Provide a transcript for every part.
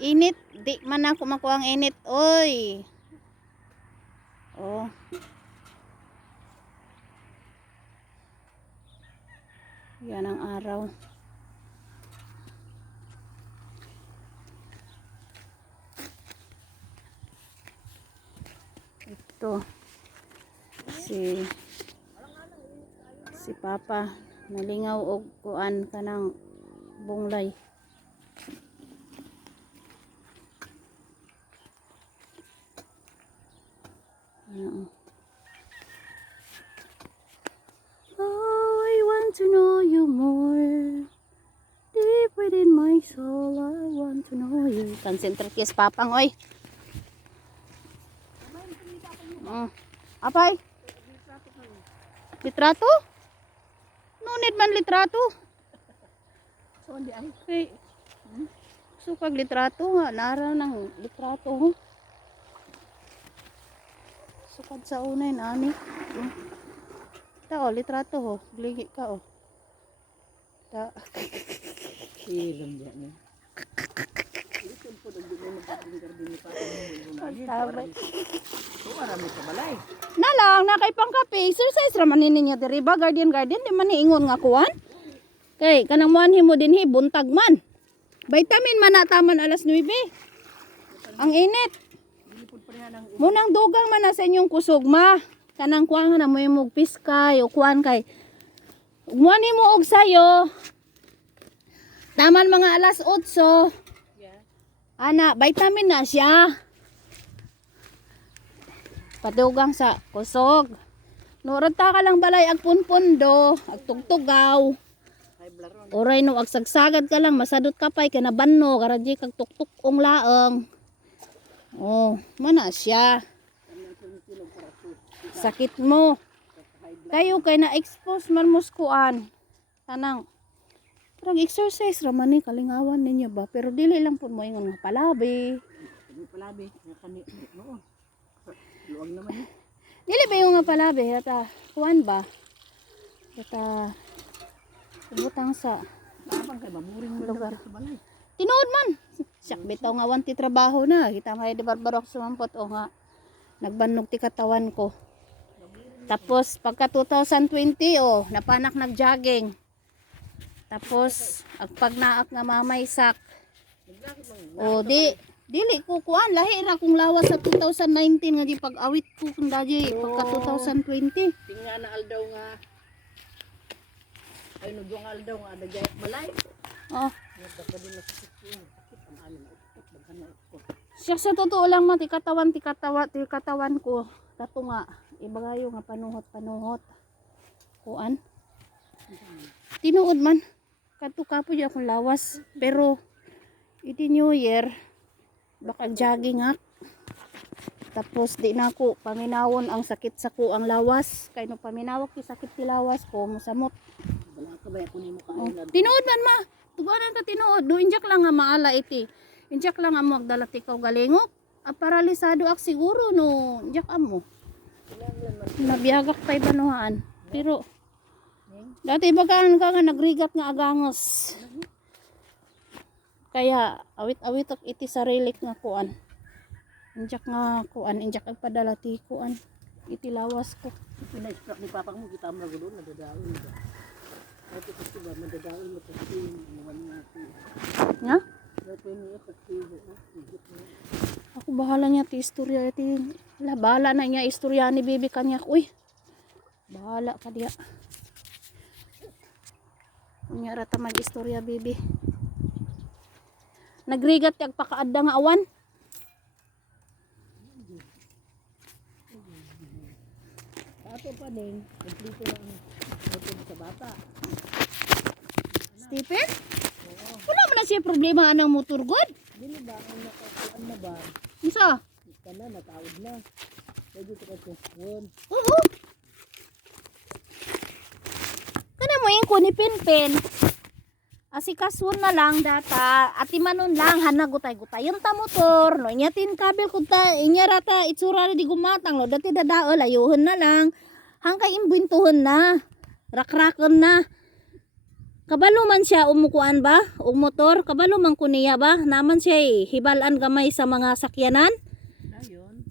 Init, di man ako makuha ang init. Oy. Oh. Yan ang araw. Ito. Si Papa nalingaw og kuan kanang bunglay. Oh, I want to know you more. Deep within my soul, I want to know you. Concentrate kis Papang, oy. Apay? Litrato? No need man litrato. So, hindi ay. Okay. So, pag litrato nga, nara ng litrato, ho. Sukad sa unay na, ani. Ta, o, litrato, ho. Gligi ka, o. Ta. Ilang diyan niya. So, arami ka balay. Na lang, na kay pangkape. Exercise raman ninyo diri ba? Guardian, di man niingon nga kuwan. Kay, kanang muanhin mo din, buntag man. Vitamin man na taman alas 9. Ang init. Munang dugang man na sa inyong kusog, ma. Kanang kuwan na mo yung piskay o kuwan kay. Muanhin mo og sayo. Taman mga alas 8. Ana, vitamin na siya. Padugang sa kusog. Nurad ta ka lang balay ag punpundo, ag tugtugaw. Oray no ag sagsagad ka lang masadot ka pay kana banno karadji kag tuktukong laeng. Oh, mana siya. Sakit mo. Kayo kay na expose man muskuan. Tanang parang exercise raman ni kalingawan ninyo ba pero dili lang pud mo ingon nga palabi. Palabi, kani no. Luwag naman ni. Dili ba yung nga palabi ata kuan ba? Ata butang sa Tapang kay mamuring mo lugar sa balay. tinuod man. Siyak bitaw nga wanti trabaho na. Kita nga di barbarok sumampot o nga nagbannog ti katawan ko. Tapos pagka 2020 napanak nag-jogging. Tapos pag naak nga mamaysak. Dili ko kuan lahi ra kong lawas sa 2019 nga di pag-awit ko kung daji pagka 2020. Tinga na aldaw nga. Ay no duang aldaw nga dagay balay. Oh. Nagdagdin na sakit ang amin utot baghan na utot. Siya sa totoo lang ti katawan ko. Kato nga ibagayo nga panuhot. Kuan. Tinuod man. Kadto kapo di akong lawas. Pero iti New Year baka jogging ak. Tapos di na ako paminawon ang sakit sa ko ang lawas. Kay no paminawak ti sakit ti lawas ko musamot. Wala ka ba kunin mo kaon. Tinuod man ma. Tuganan ka tinuod. Do injak lang nga maala iti. Injak lang nga mo agdala ti kaw galingok. Paralisado ak siguro no injak amo. Nabiyagak tay banuhaan. Pero dati bagaan ka nga nagrigat nga agangos. Kaya awit-awit ak iti sarilik nga kuan. Injak nga kuan, injak ang padala ti kuan. Iti lawas ko. Pina-extract ni papang mo kita mo doon nadadaon ba. Ay kasi ba nadadaon mo kasi naman natin. Nga? Dito niya kasi Ako bahala niya ti istorya iti. Bahala na niya istorya ni bibi kanya. Uy. Bahala ka diya. Unya rata mag-istorya bibi. Nagrigat kag pakaadda nga awan. ato pa din, kumplito na ang hotel sa bata. Stephen? Wala man na siya problema anang motor god. Dili ba ang nakakuan na ba? Isa? Kana nakaud na. Pwede ka kuwan. Oo. Kana mo yung kuni pinpin. Asikasun na lang data. Ati manon lang hanagutay-gutay yung ta motor. No inyatin kabel ko ta inya rata itsura di gumatang no dati dadao layuhon na lang. Hangkay imbintuhon na. Rakrakon na. kabalo man siya umukuan ba? O motor, kabalo man kuniya ba? Naman siya hibalan gamay sa mga sakyanan. Dayon.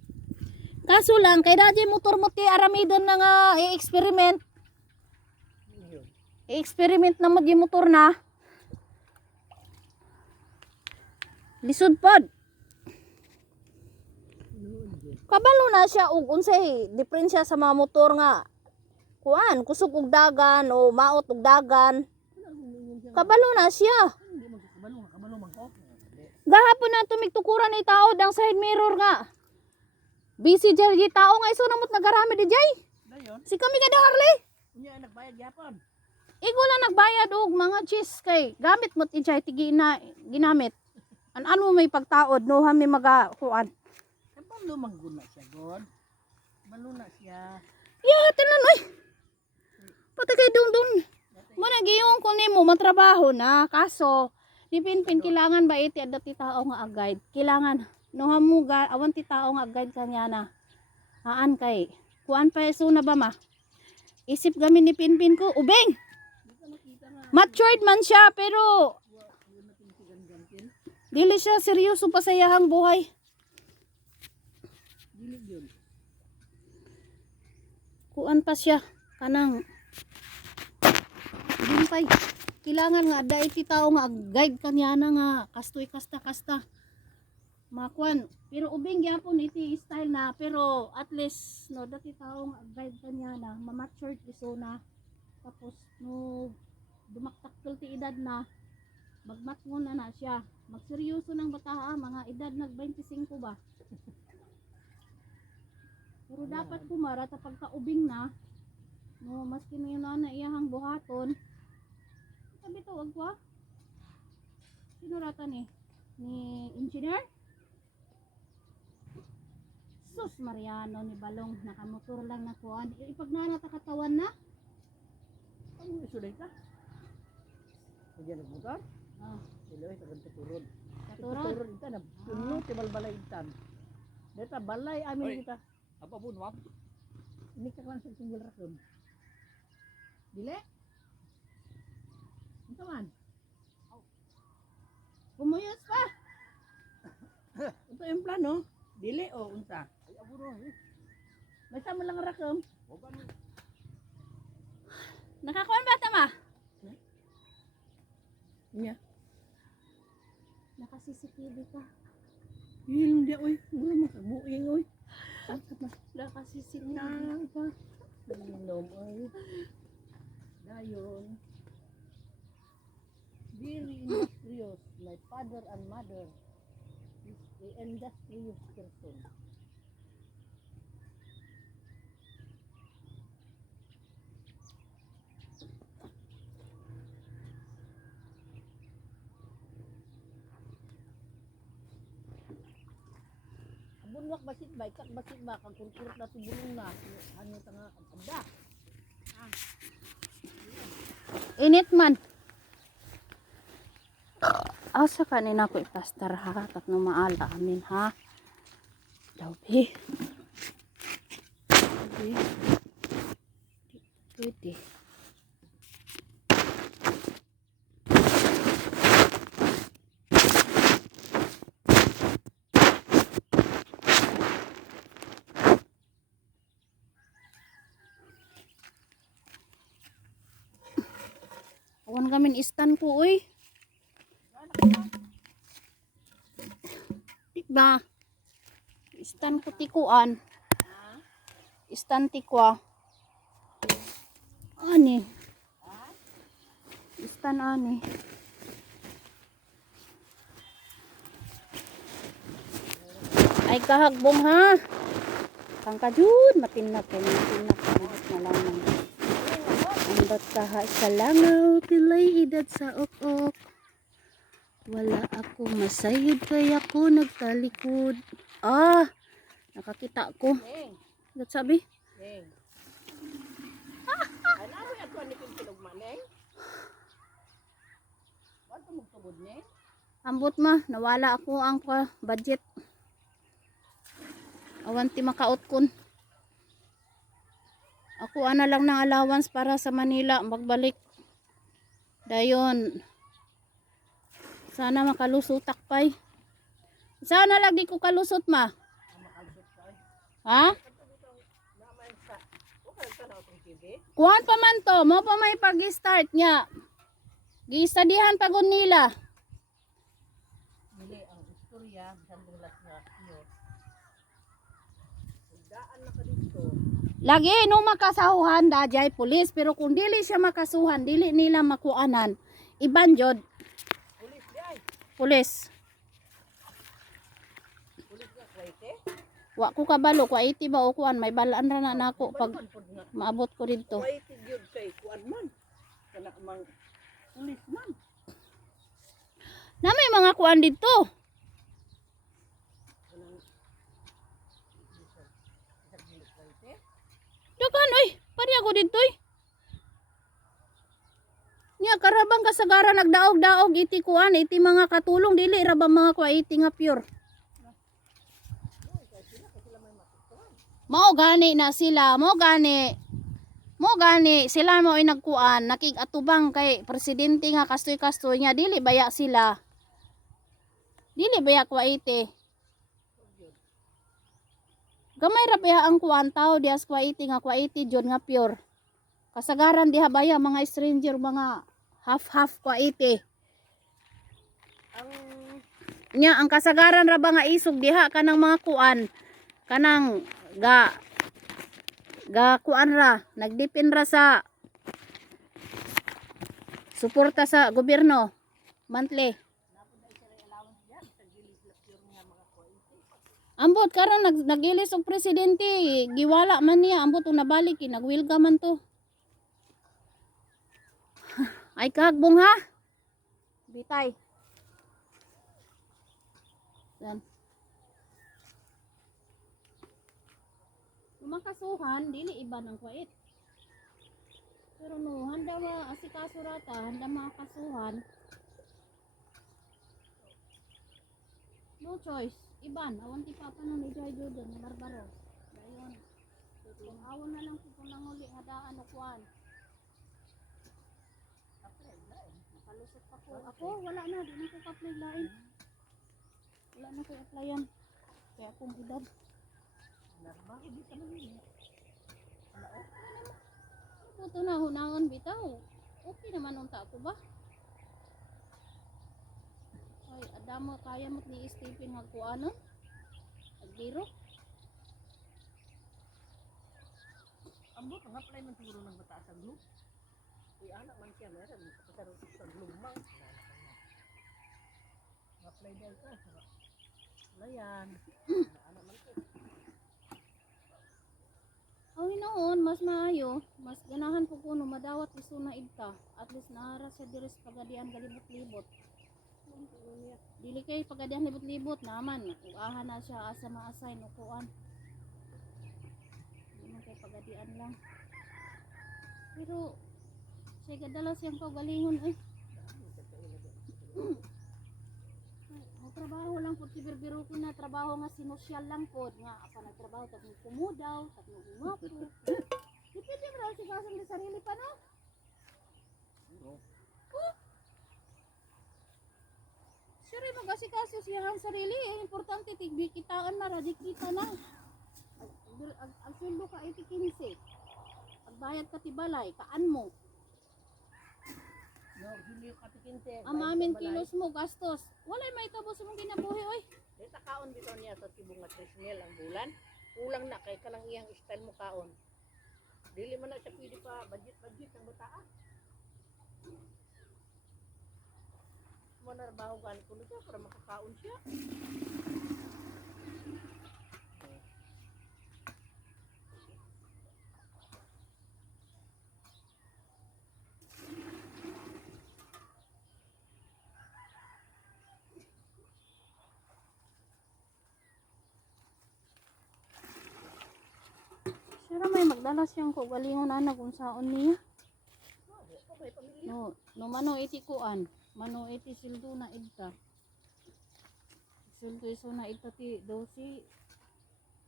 Kaso lang, kay daddy motor mo ti aramidon na nga i-experiment. Yun. I-experiment na motor na. Lisod pod. Kabalo na siya og unsay diferensya sa mga motor nga kuan kusog og dagan o maot og dagan. Kabalo na siya. Hindi magkabalo nga, kabalo man ko. Gahapon na tumigtukuran ni tao ang side mirror nga. Busy jergy tao nga iso namot nagarami di jay. Dayon. Si kami kada Harley. Unya nagbayad gyapon. Igo lang nagbayad og mga cheese kay gamit mo ti jay tigi na ginamit. Ano may pagtaod no ha may maga kuan. Kabalo man guna siya god. Kabalo na siya. Yeah, tinan oy. Pati kay dun. Mo nagiyon ko nimo matrabaho na kaso dipinpin kailangan ba iti adto ti tao nga guide. Kailangan no hamuga awan ti tao nga guide kanya na. Haan kay kuan pa iso na ba ma? Isip gamin ni pinpin ko ubeng. Matured man siya pero dili siya seryoso pa sa iyahang buhay. Dili yun. Kuan pa siya kanang dimpay. Kailangan nga dai ti tao nga guide kanya na nga kastoy kasta. Makuan pero ubing gyapon iti style na pero at least no dati tao nga guide kanya na ma-matured iso na tapos no dumaktakkel ti edad na magmatngon na siya. Magseryoso ng bata mga edad nag 25 ba. Pero dapat kumara ta pagkaubing na no maski na yun na iyahang buhaton. Sabi to wag kwa. Sino rata ni engineer? Sus Mariano ni Balong nakamotor lang na kuan. Ipag na katawan na. Ano isuday ka? Kaya nagmotor? Ah, Dili sa ganito turod. katurod. Turod ita na tuno ti balbalay itan. Deta balay amin kita. Apa pun wap? Ini ka kan sa tinggil rakon. Dili? Ito man. Kumuyos pa. Ito yung plano. Dili o unsa. Ay abo no. Basta mo lang rakom. Oban. Nakakuan ba tama? Nya. Nakasisitibi ka. Hilong dia oy. Wala makabuing oy. Nakasisitibi. Nang pa. Inom oy. Dayon. Very industrious. My father and mother is a industrious person. Bunwak basit ba, ikak basit ba, kag kurkurot na tibulong na, ano tanga kabda. Init man. Asa kanina ko ipastar ha, tapno maala amin ha. Dawbi. Pwede. Awan gamin istan ko uy. Ba? Istan ko tikuan. Istan tikwa. Ani. Istan ani. Ay kahagbong ha. Kangkajud matinak na lang. Ambat kaha sa langaw pilay edad sa ok-ok. Wala ako masayod kaya ako nagtalikod. Ah, nakakita ko. Neng, Gat sabi? neng. Ano mo yan ko ni pintilugma, neng? Wala ka magtubod, neng? Ambot ma, nawala ako ang budget. Awanti makaot kon. Ako ana lang ng allowance para sa Manila magbalik. Dayon. Sana makalusutak pay. Sana lagi ko kalusot ma. Ha? Kuhan pa man to, mo pa may pag-start niya. Giistadihan pa gud nila. Dili ang istorya bisan dulas nga yun. Daan na ka dito. Lagi no makasahuhan dajay pulis pero kung dili siya makasuhan, dili nila makuanan. Iban jud Pulis di ay. pulis. Pulis nga kwaite. Wa ko kabalo kwa iti ba o kuan may balaan ra na nako pag Pud nga. maabot ko didto. Kwaite gyud kay kuan man. Kana mang pulis man. Na may mga kuan didto. Dagan oy, pari ako didtoy. Nya karabang kasagaran nagdaog-daog iti kuan iti mga katulong dili ra ba mga kwa iti nga pure. Mao gani na sila, mo gani. Mo gani sila mo ay nagkuan, nakig-atubang kay presidente nga kastoy-kastoy nya dili baya sila. Dili baya kwa iti. Gamay ra baya ang kuan tao dias kwa iti nga kwa iti jud nga pure. Kasagaran diha baya mga stranger mga half kwa iti. Ang Nya ang kasagaran ra ba nga isog diha kanang mga kuan kanang ga kuan ra nagdipin ra sa suporta sa gobyerno monthly. Ambot karon nagilis og presidente giwala man niya ambot ug nabalik nagwilga man to. Ay kagbong ha. Bitay. Yan. Makasuhan dili iba ng kwait. Pero no handa ma asikaso rata handa makasuhan. No choice. Iban, awan ti papa nang ijay Jordan na barbaro. Dayon. Kung awon na lang kung nanguli nga daan o kuan. Nakalusot pa ko. Ako wala na, di na ko ka-apply lain. Wala na ko applyan. Kaya akong edad. narbaho di ka man niya. Puto na hunangon bitaw. Okay naman unta ko ba? Ay, adamo kaya mo ni Stephen magkuano? Nagbiro? Ambot ang apply man siguro ng bataas ang group. Uy, anak man siya meron. Kapasaro sa lumang. Apply dahil ka. Layan. Anak man siya. Ay noon, mas maayo. Mas ganahan po kuno madawat iso na ibta. At least nahara siya diris pagadian galibot-libot. Dili kay pagadian libot-libot naman. Ugahan na siya asa ma-assign o kuan. Hindi man kay pagadian lang. Pero siya gadala siyang kaugalingon eh. Trabaho lang po kibir-biro ko na trabaho nga sinosyal lang po nga apa nagtrabaho tapos kumudaw tapos gumapo. Depende mo daw si kasang sa sarili pa no? No. Oh. Sure mag-asikaso siya ang sarili eh. Importante tigbi kitaan na ra di kita na. Ang sweldo ka 15. Pagbayad ka tibalay kaan mo. No, hindi yung katikinte. Amamin kilos mo gastos. Walay may tabo sa mong kinabuhi oy. Dito kaon dito niya sa tibong nga 3,000 ang bulan. Kulang na kay kanang iyang style mo kaon. Dili man na siya pwede pa budget ang bataan. Mo narbaho gan kuno siya para makakaon siya. Sira may magdala siyang kaugalingon ana kung saon niya. No mano iti kuan. Mano iti sildo na idta. Sildo iso na idta ti 12.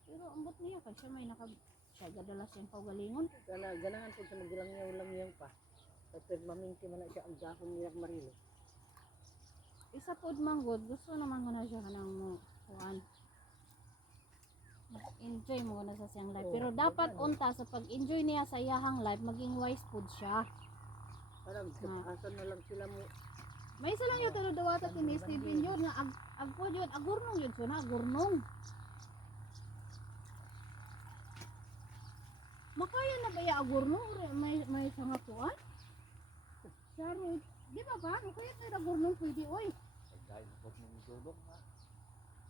Pero ambot niya kag siya may siya gadala siyang kaugalingon. Ganahan po sa magulang niya ulang pa. Pero maminti man na siya ang gahon niya Marilo. Isa pod manggod, gusto naman ko na siya kanang mo kuan. Enjoy mo na sa siyang life. Oo, Pero dapat ganun. unta sa pag-enjoy niya sa iyahang life, maging wise pod siya. Parang asan na lang sila mo. May isa lang yung tulad dawata kini Stephen yun nga agpo yun, agurnong yun so na agurnong. Makaya na ba ya agurnong may sanga kuan? Saro, di ba ba? Kaya tayo agurnong pwede oy. Dahil po ng dulong na,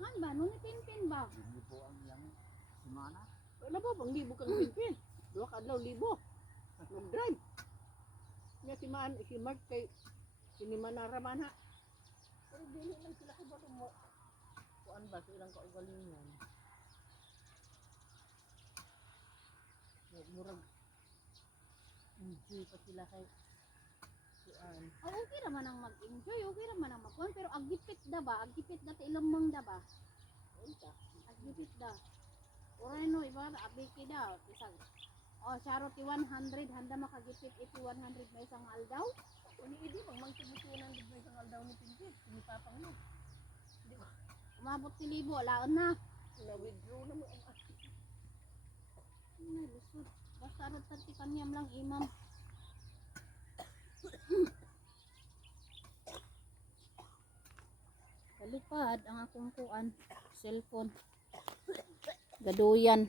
Han ba? Nung pinpin ba? hindi po ang yang semana. Wala ba bang libo kang pinpin? 2 kadlaw libo. Mag-drive. Nya si Mark kay sinimanara man ha. Pero dili lang sila kay bato mo. Kuan ba sa ilang kaugalingon? Murag enjoy pa sila kay kuan. Oh, okay naman ang mag-enjoy, okay naman ang magkuhan, pero agipit da ba? Agipit da ta ilamang da ba? Unta. Agipit da. Oray no, iba na abiki da. Isang, oh, charity 100, handa makagipit iti 100 may isang aldaw. Uni idi magmangkibutunan gid may sangal daw ni pinpin. Ni papang mo. Di ba? Umabot ti libo, laon na. Na-withdraw na mo ang Ay, lusod. Basta arad tati kanyam lang imam. Kalipad ang akong kuan, cellphone. Gaduyan.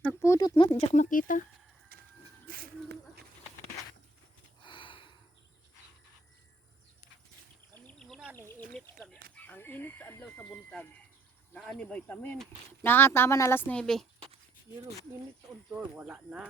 Nagpudot mo, diyak nakita. muna ni init sa ang init sa adlaw sa buntag. Naa ni vitamin. Naa, tama na alas 9. Pero init sa untol wala na.